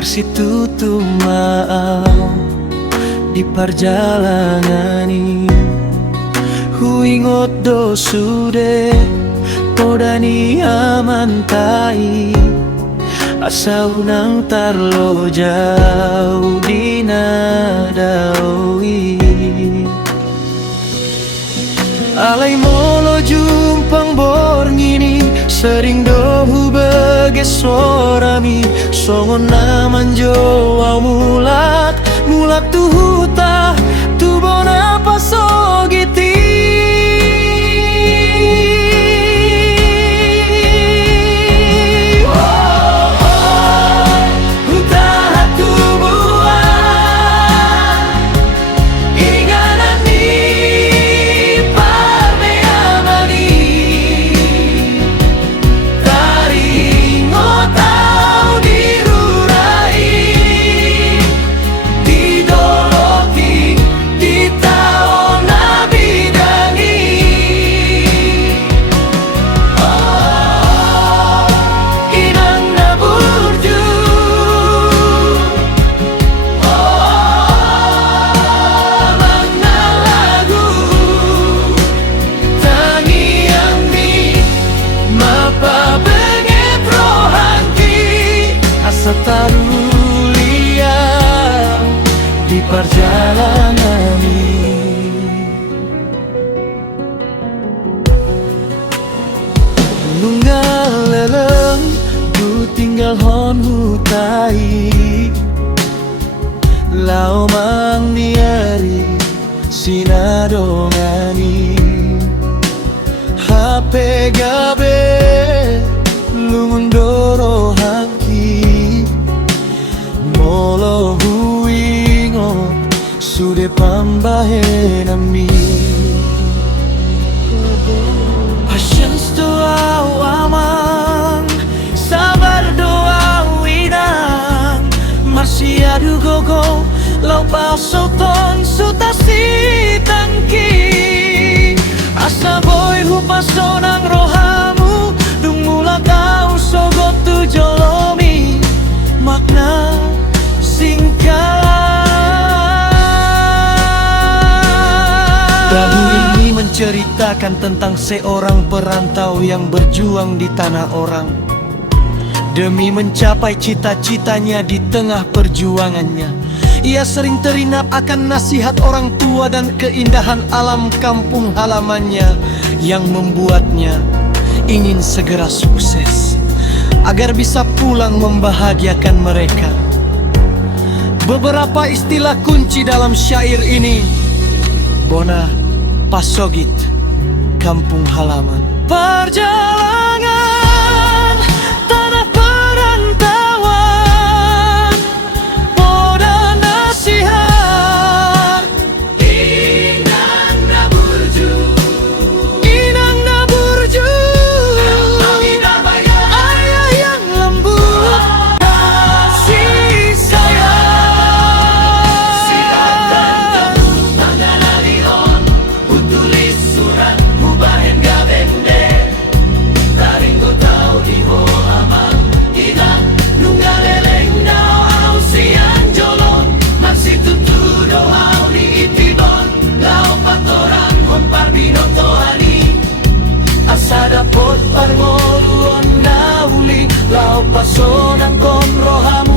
Marsitu maau di perjalanan ini huingot do sude podani amantai asau nang tarlo jauh di nadawi alai molo jumpang borngini sering dohu bege sorami songon naman joa mulak tu huta tu bona pasogiti tarulia di perjalanan ini nunggal leleng ku tinggal hon hutai lau mang diari sinadongani HP gabe lungundoro molo huingo sude pambahe nami patience doa aman sabar doa widang masih adu gogo lau paso ton sutasi tangki asa boy hupaso nang rohamu dung mula kau sogot tu jolomi makna lagu ini menceritakan tentang seorang perantau yang berjuang di tanah orang demi mencapai cita-citanya di tengah perjuangannya. Ia sering terinap akan nasihat orang tua dan keindahan alam kampung halamannya yang membuatnya ingin segera sukses agar bisa pulang membahagiakan mereka. Beberapa istilah kunci dalam syair ini: bona pasogit, kampung halaman, perjalanan tanah perantauan, poda nasihat, inang na burju, ayah yang lembut, kasih sayang, silakan mangalalion, utulis surat mubahen gabende, taringgo tau diho amang, inang nungaleleng dao au siang jolon, marsitu tudo au ni itibon, lao patoran hon parbinoto ani, asada pot parngoluon nauli, lao pasonang kon roham